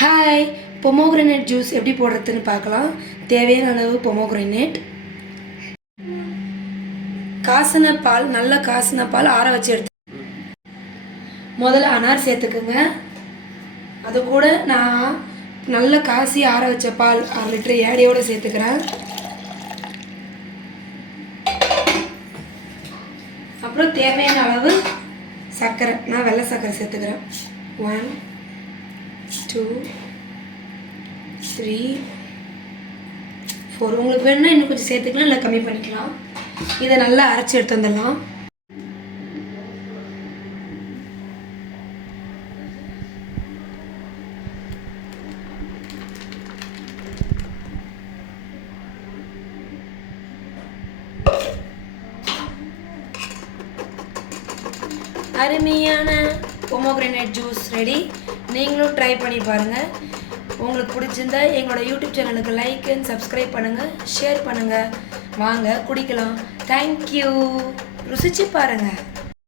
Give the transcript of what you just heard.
Hi, pomegranate juice எப்படி போடுறதுன்னு பார்க்கலாம். தேவையான அளவு பொமோகிரனேட், காசின பால், நல்ல காசின பால் ஆற வச்சு எடுத்து முதல்ல அனார் சேர்த்துக்குங்க. அது கூட நான் நல்ல காசி ஆற வச்ச பால் 1/2 லிட்டர் ஏடையோடு சேர்த்துக்கிறேன். அப்புறம் தேவையான அளவு சர்க்கரை, நான் வெள்ளை சர்க்கரை சேர்த்துக்கிறேன். 1 2 3 4. உங்களுக்கு வேணும்னா இன்னும் கொஞ்சம் சேர்த்துக்கலாம், இல்லை கம்மி பண்ணிக்கலாம். இதை நல்லா அரைச்சி எடுத்து வந்துடலாம். அருமையான பொமோகிரனேட் ஜூஸ் ரெடி. நீங்களும் ட்ரை பண்ணி பாருங்கள். உங்களுக்கு பிடிச்சிருந்தா எங்களோட யூடியூப் சேனலுக்கு லைக் அண்ட் சப்ஸ்கிரைப் பண்ணுங்கள், ஷேர் பண்ணுங்கள். வாங்க குடிக்கலாம். தேங்க்யூ. ருசிச்சு பாருங்கள்.